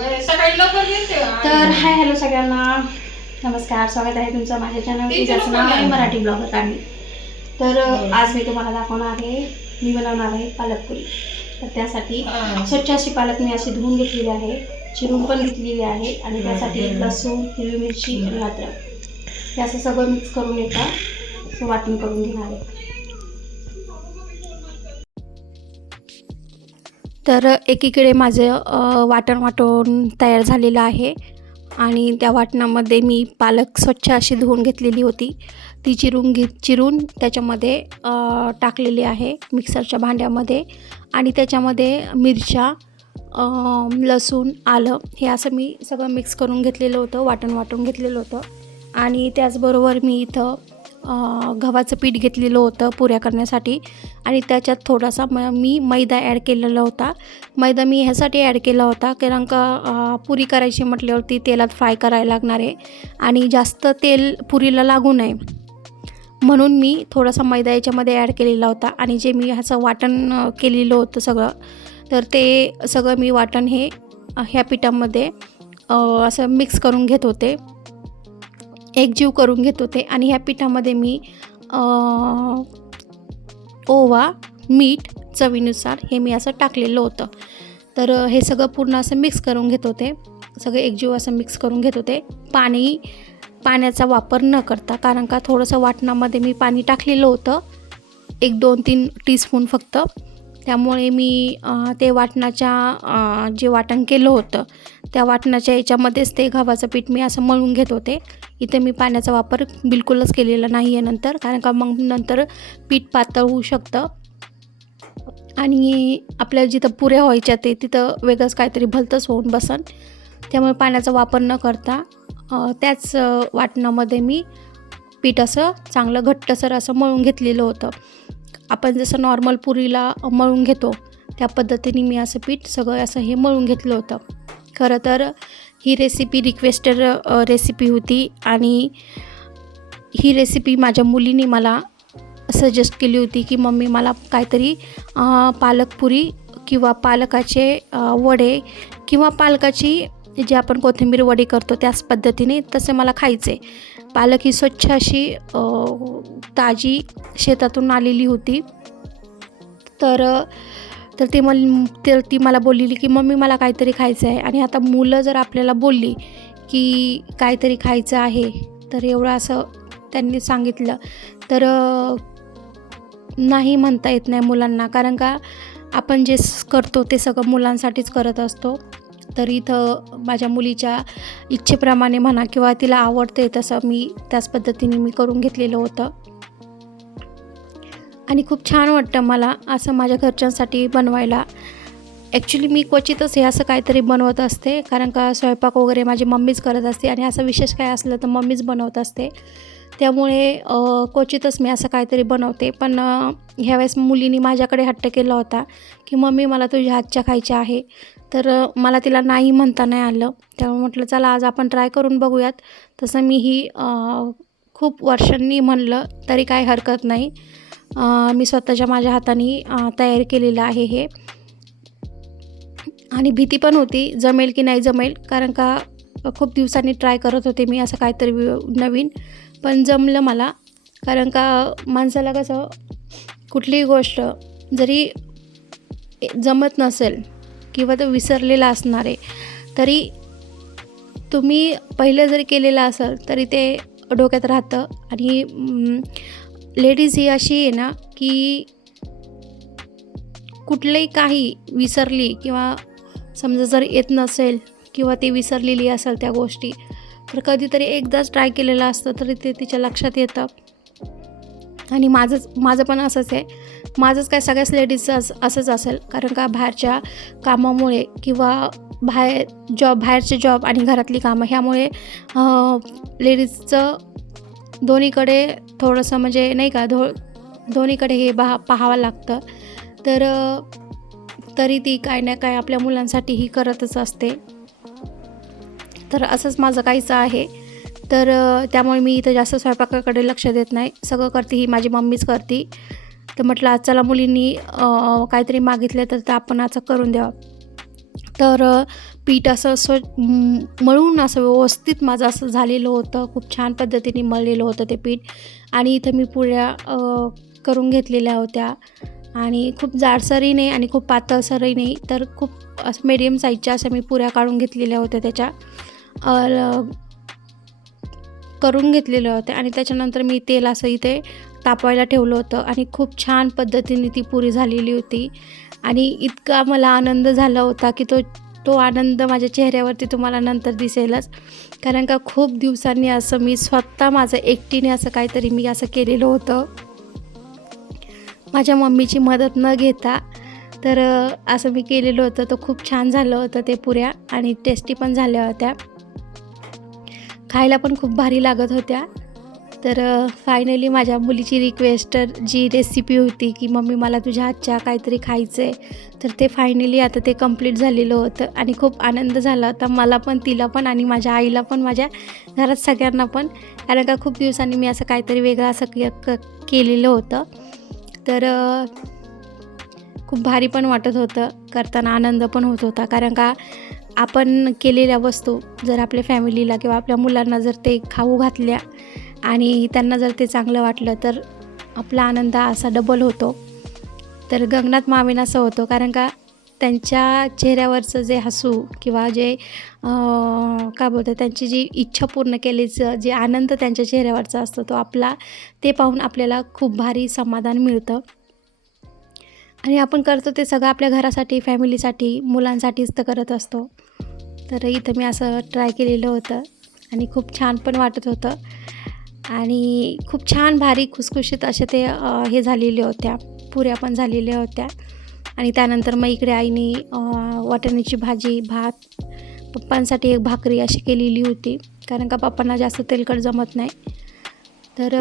सकाळी लवकर गेलते तर हाय हॅलो सगळ्यांना नमस्कार, स्वागत आहे तुमचं माझ्या चॅनलवरती, ज्याचं नाव आहे मराठी ब्लॉगर काढणी. तर आज मी तुम्हाला दाखवणार आहे, मी बनवणार आहे पालकपुरी. तर त्यासाठी स्वच्छ अशी पालक मी अशी धुवून घेतलेली आहे, चिरून पण घेतलेली आहे आणि त्यासाठी लसूण, हिरवी मिरची आणि अद्रक हे असं सगळं मिक्स करून एका वाटण करून घेणार आहे. तर एकीकडे माझं वाटण वाटून तयार झालेलं आहे आणि त्या वाटणामध्ये मी पालक स्वच्छ अशी धुवून घेतलेली होती, ती चिरून त्याच्यामध्ये टाकलेली आहे मिक्सरच्या भांड्यामध्ये. आणि त्याच्यामध्ये मिरच्या, लसूण, आलं हे असं मी सगळं मिक्स करून घेतलेलं होतं, वाटून घेतलेलं होतं. आणि त्याचबरोबर मी इथं गव्हाचं पीठ घेतलेलं होतं पुऱ्या करण्यासाठी आणि त्याच्यात थोडासा मी मैदा ॲड केलेला होता. मैदा मी ह्यासाठी ॲड केला होता कारण का पुरी करायची म्हटल्यावरती तेलात फ्राय करायला लागणार आहे आणि जास्त तेल पुरीला लागू नये म्हणून मी थोडासा मैदा याच्यामध्ये ॲड केलेला होता. आणि जे मी ह्याचं वाटण केलेलं होतं सगळं, तर ते सगळं मी वाटण हे ह्या पिठामध्ये असं मिक्स करून घेत होते, एकजीव करून घेत होते. आणि ह्या पिठामध्ये मी ओवा, मीठ चवीनुसार हे मी असं टाकलेलं होतं. तर हे सगळं पूर्ण असं मिक्स करून घेत होते, सगळं एकजीव असं मिक्स करून घेत होते, पाण्याचा वापर न करता. कारण का थोडंसं वाटणामध्ये मी पाणी टाकलेलं होतं, 1-2-3 टीस्पून फक्त. त्यामुळे मी ते वाटणाच्या जे वाटण केलं होतं त्या वाटणाच्या याच्यामध्येच ते गव्हाचं पीठ मी असं मळून घेत होते. इथे मी पाण्याचा वापर बिलकुलच केलेला नाही आहे नंतर, कारण का मग नंतर पीठ पातळ होऊ शकतं आणि आपल्याला जिथं पुऱ्या व्हायच्या ते तिथं वेगळंच काहीतरी भलतंच होऊन बसन. त्यामुळे पाण्याचा वापर न करता त्याच वाटणामध्ये मी पीठ असं चांगलं घट्टसर असं मळून घेतलेलं होतं. आपण जसं नॉर्मल पुरीला मळून घेतो त्या पद्धतीने मी असं पीठ सगळं असं हे मळून घेतलं होतं. खरं तर ही रेसिपी रिक्वेस्टेड रेसिपी होती आणि ही रेसिपी माझ्या मुलीने मला सजेस्ट केली होती की मम्मी मला काहीतरी पालकपुरी किंवा पालकाचे वडे किंवा पालकाची जे आपण कोथिंबीर वडी करतो त्याच पद्धतीने तसे मला खायचे. पालक ही स्वच्छ अशी ताजी शेतातून आलेली होती. तर ती मला बोललेली की मम्मी मला काहीतरी खायचं आहे. आणि आता मुलं जर आपल्याला बोलली की काहीतरी खायचं आहे तर एवढं असं त्यांनी सांगितलं तर नाही म्हणता येत नाही मुलांना, कारण का आपण जे करतो ते सगळं मुलांसाठीच करत असतो. तर इथं माझ्या मुलीच्या इच्छेप्रमाणे म्हणा किंवा तिला आवडते तसं मी त्याच पद्धतीने मी करून घेतलेलं होतं. आणि खूप छान वाटतं मला असं माझ्या घरच्यांसाठी बनवायला. ॲक्च्युली मी क्वचितच हे असं काहीतरी बनवत असते, कारण का स्वयंपाक वगैरे माझी मम्मीच करत असते आणि असं विशेष काय असलं तर मम्मीच बनवत असते. त्यामुळे क्वचितच मी असं काहीतरी बनवते. पण ह्यावेळेस मुलीने माझ्याकडे हट्ट केला होता की मम्मी मला तुझ्या हातच्या खायच्या आहे. तर मला तिला नाही म्हणता नाही आलं, त्यामुळे म्हटलं चला आज आपण ट्राय करून बघूयात. तसं मीही खूप वर्षांनी म्हणलं तरी काही हरकत नाही, मी स्वतःच्या माझ्या हाताने तयार केलेलं आहे हे. आणि भीती पण होती जमेल की नाही जमेल, कारण का खूप दिवसांनी ट्राय करत होते मी असं काहीतरी नवीन. पण जमलं मला, कारण का माणसाला कसं कुठलीही गोष्ट जरी जमत नसेल किंवा तो विसरलेला असणार आहे तरी तुम्ही पहिलं जरी केलेलं असेल तरी ते डोक्यात राहतं. आणि लेडीज ही अशी आहे ना की कुठलंही काही विसरली किंवा समजा जर येत नसेल किंवा ती विसरलेली असेल त्या गोष्टी तर कधीतरी एकदाच ट्राय केलेलं असतं तरी ते तिच्या लक्षात येतं. आणि माझं पण असंच आहे, माझंच काय सगळ्याच लेडीजचं असंच असेल, कारण का बाहेरच्या कामामुळे किंवा बाहेरचे जॉब आणि घरातली कामं ह्यामुळे लेडीजचं दोन्हीकडे थोडंसं म्हणजे नाही का दोन्हीकडे हे पाहावं लागतं. तर तरी ती काय ना काय आपल्या मुलांसाठीही करतच असते. तर असंच माझं काहीचं आहे. तर त्यामुळे मी इथं जास्त स्वयंपाकाकडे लक्ष देत नाही, सगळं करते ही माझी मम्मीच करते. तर म्हटलं आज चला मुलींनी काहीतरी मागितलं तर आपण आज करून द्यावं. तर पीठ असं मळून असं व्यवस्थित माझं असं झालेलं होतं. खूप छान पद्धतीने मळलेलं होतं ते पीठ. आणि इथं मी पुऱ्या करून घेतलेल्या होत्या आणि खूप जाडसरही नाही आणि खूप पातळसरही नाही, तर खूप असं मीडियम साईजच्या अशा मी पुऱ्या काढून घेतलेल्या होत्या त्याच्या करून घेतलेल्या होत्या. आणि त्याच्यानंतर मी तेल असं इथे तापवायला ठेवलं होतं आणि खूप छान पद्धतीने ती पुरी झालेली होती. आणि इतका मला आनंद झाला होता की तो आनंद माझ्या चेहऱ्यावरती तुम्हाला नंतर दिसेलच. कारण का खूप दिवसांनी असं मी स्वतः माझं एकटीने असं काहीतरी मी असं केलेलं होतं, माझ्या मम्मीची मदत न घेता. तर असं मी केलेलं होतं. तर खूप छान झालं होतं ते पुऱ्या आणि टेस्टी पण झाल्या होत्या. खायला पण खूप भारी लागत होत्या. तर फायनली माझ्या मुलीची रिक्वेस्ट जी रेसिपी होती की मम्मी मला तुझ्या हातच्या काहीतरी खायचं आहे, तर ते फायनली आता ते कंप्लीट झालेलं होतं आणि खूप आनंद झाला होता मला पण, तिला पण आणि माझ्या आईला पण, माझ्या घरात सगळ्यांना पण. कारण का खूप दिवसांनी मी असं काहीतरी वेगळं असं केलेलं होतं. तर खूप भारी पण वाटत होतं, करताना आनंद पण होत होता. कारण का आपण केलेल्या वस्तू जर आपल्या फॅमिलीला किंवा आपल्या मुलांना जर ते खाऊ घातल्या आणि त्यांना जर ते चांगलं वाटलं, तर आपला आनंद असा डबल होतो. तर गगनात मावेन असं होतं. कारण का त्यांच्या चेहऱ्यावरचं जे हसू किंवा जे काय बोलतात, त्यांची जी इच्छा पूर्ण केलीचं जे आनंद त्यांच्या चेहऱ्यावरचा असतो, तो ते पाहून आपल्याला खूप भारी समाधान मिळतं. आणि आपण करतो ते सगळं आपल्या घरासाठी, फॅमिलीसाठी, मुलांसाठीच तर करत असतो. तर इथं मी असं ट्राय केलेलं होतं आणि खूप छान पण वाटत होतं आणि खूप छान भारी खुसखुशीत असे ते हे झालेल्या होत्या, पुऱ्या पण झालेल्या होत्या. आणि त्यानंतर मग इकडे आईने वाटाण्याची भाजी, भात, पप्पांसाठी एक भाकरी अशी केलेली होती. कारण का पप्पांना जास्त तेलकट जमत नाही. तर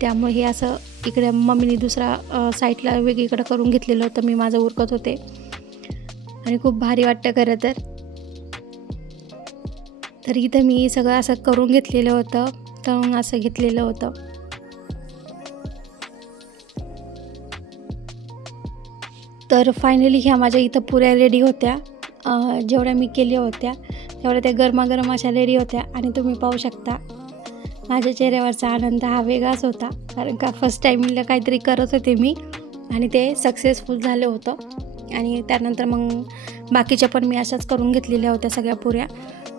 त्यामुळे हे असं इकडे मम्मीने दुसरा साईडला वेगळीकडं करून घेतलेलं होतं. मी माझं उरकत होते आणि खूप भारी वाटतं खरं तर. तर इथं मी सगळं असं करून घेतलेलं होतं, तळून असं घेतलेलं होतं. तर फायनली ह्या माझ्या इथं पुऱ्या रेडी होत्या. जेवढ्या मी केल्या होत्या तेवढ्या त्या गरमागरम अशा रेडी होत्या आणि तुम्ही पाहू शकता माझ्या चेहऱ्यावरचा आनंद हा वेगळाच होता. कारण का फर्स्ट टाईमला काहीतरी करत होते मी आणि ते सक्सेसफुल झालं होतं. आणि त्यानंतर मग बाकीच्या पण मी अशाच करून घेतलेल्या होत्या सगळ्या पुऱ्या.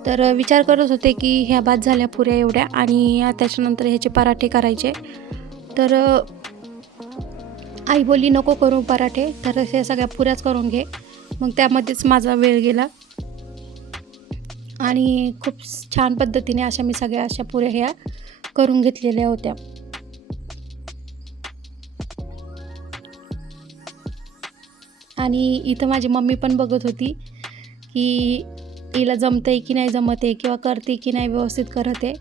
तर विचार करत होते की ह्या बाद झाल्या पुऱ्या एवढ्या आणि त्याच्यानंतर ह्याचे पराठे करायचे. तर आई बोलली नको करू पराठे, तर हे सगळ्या पुऱ्याच करून घे. मग त्यामध्येच माझा वेळ गेला आणि खूप छान पद्धतीने अशा मी सगळ्या अशा पुऱ्या ह्या करून घेतलेल्या होत्या. आणि इथं माझी मम्मी पण बघत होती की हिला जमतं आहे की नाही जमत आहे किंवा करते की नाही व्यवस्थित करत आहे.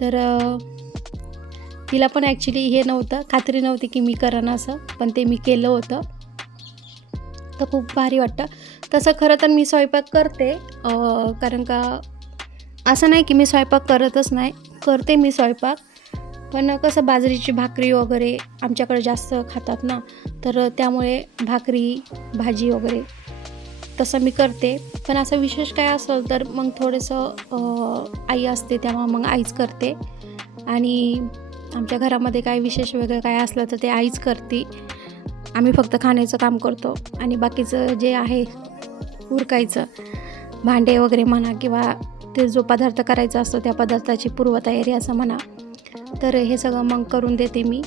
तर तिला पण ॲक्च्युली हे नव्हतं, खात्री नव्हती की मी करेन असं, पण ते मी केलं होतं. तर खूप भारी वाटतं. तसं खरं तर मी स्वयंपाक करते, कारण का असं नाही की मी स्वयंपाक करतच नाही, करते मी स्वयंपाक. पण कसं बाजरीची भाकरी वगैरे आमच्याकडे जास्त खातात ना, तर त्यामुळे भाकरी, भाजी वगैरे तसं मी करते. पण असं विशेष काय असेल तर मग थोडंसं आई असते तेव्हा मग आईच करते. आणि आमच्या घरामध्ये काय विशेष वेगळं काय असलं तर ते आईच करते. आम्ही फक्त खाण्याचं काम करतो आणि बाकीचं जे आहे उरकायचं, भांडे वगैरे म्हणा किंवा ते जो पदार्थ करायचा असतो त्या पदार्थाची पूर्वतयारी असं म्हणा, तर हे सगळं मग करून देते मी.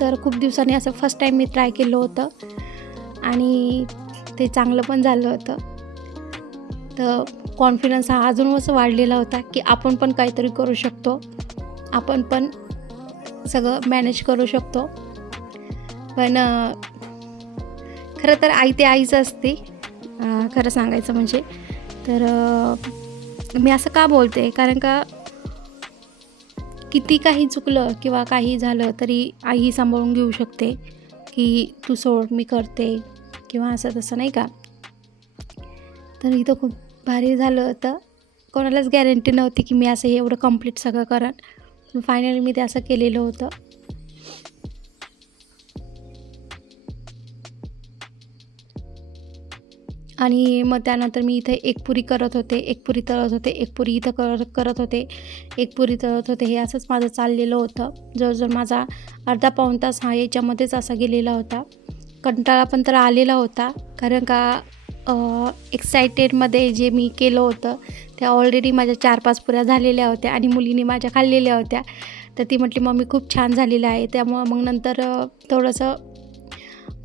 तर खूप दिवसांनी असं फर्स्ट टाईम मी ट्राय केलं होतं आणि ते चांगलं पण झालं होतं. तर कॉन्फिडन्स हा अजून असं वाढलेला होता की आपण पण काहीतरी करू शकतो, आपण पण सगळं मॅनेज करू शकतो. पण खरं तर आई ते आईच असते, खरं सांगायचं म्हणजे. तर मी असं का बोलते, कारण का किती काही चुकलं किंवा काही झालं तरी आई ही सांभाळून घेऊ शकते की तू सोड मी करते किंवा असं तसं नाही का. तर इथं खूप भारी झालं होतं. कोणालाच गॅरंटी नव्हती की मी असं एवढं कंप्लीट सगळं करेन, पण फायनली मी ते असं केलेलं होतं. आणि मग त्यानंतर मी इथे एक पुरी करत होते, एक पुरी तळत होते, एक पुरी इथं करत होते, एक पुरी तळत होते. हे असंच माझं चाललेलं होतं. जवळजवळ माझा अर्धा पाऊण तास हा याच्यामध्येच असा गेलेला होता. कंटाळा पण तर आलेला होता, कारण का एक्सायटेडमध्ये जे मी केलं होतं त्या ऑलरेडी माझ्या 4-5 पुऱ्या झालेल्या होत्या आणि मुलीने माझ्या खाल्लेल्या होत्या. तर ती म्हटली, "मम्मी खूप छान झालेलं आहे." त्यामुळं मग नंतर थोडंसं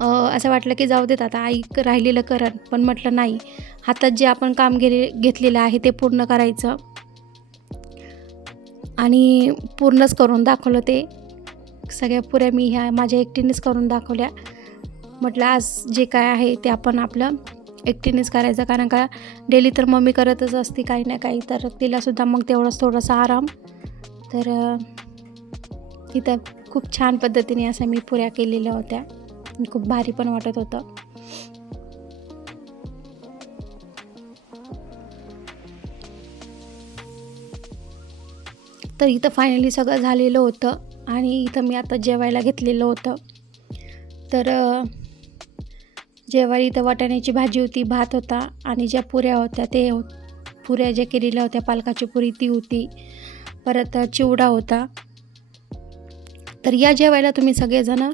असं वाटलं की जाऊ देत आता आई राहिलेलं करेन. पण म्हटलं नाही, हातात जे आपण काम घेतलेलं आहे ते पूर्ण करायचं आणि पूर्णच करून दाखवलं ते. सगळ्या पुऱ्या मी ह्या माझ्या एकटीनेच करून दाखवल्या. म्हटलं आज जे काय आहे ते आपण आपलं एकटीनेच करायचं, कारण का डेली तर मम्मी करतच असते काही ना काही, तर तिलासुद्धा मग तेवढंच थोडासा आराम. तर तिथं खूप छान पद्धतीने असं मी पुऱ्या केलेल्या होत्या. खूप भारी पण वाटत होतं. तर इथं फायनली सगळं झालेलं होतं आणि इथं मी आता जेवायला घेतलेलं होतं. तर जेवायला इथं वाटाण्याची भाजी होती, भात होता आणि ज्या पुऱ्या होत्या पुऱ्या ज्या केलेल्या होत्या, पालकाची पुरी ती होती. परत चिवडा होता. तर या जेवायला तुम्ही सगळेजणं.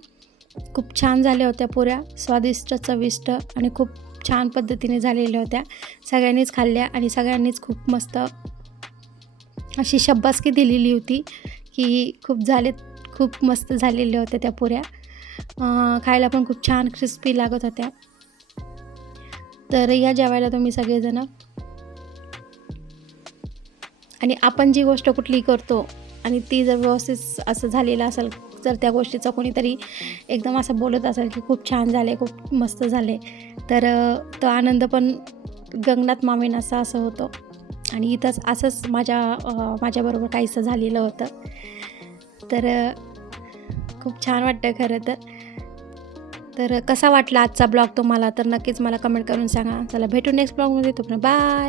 खूप छान झाल्या होत्या पुऱ्या, स्वादिष्ट, चविष्ट आणि खूप छान पद्धतीने झालेल्या होत्या. सगळ्यांनीच खाल्ल्या आणि सगळ्यांनीच खूप मस्त अशी शाबासकी दिलेली होती की खूप मस्त झालेल्या होत्या त्या पुऱ्या. खायला पण खूप छान क्रिस्पी लागत होत्या. तर या जेवायला तुम्ही सगळेजणं. आणि आपण जी गोष्ट कुठली करतो आणि ती जर व्यवस्थित असं झालेलं असेल, जर त्या गोष्टीचा कोणीतरी एकदम असं बोलत असेल की खूप छान झाले, खूप मस्त झाले, तर तो आनंद पण गगनात मावेन असं होतं. आणि इथंच असंच माझ्याबरोबर काहीसं झालेलं होतं. तर खूप छान वाटतं खरं तर. तर कसा वाटला आजचा ब्लॉग तुम्हाला, तर नक्कीच मला कमेंट करून सांगा. चला भेटू नेक्स्ट ब्लॉगमध्ये. तोपर्यंत बाय.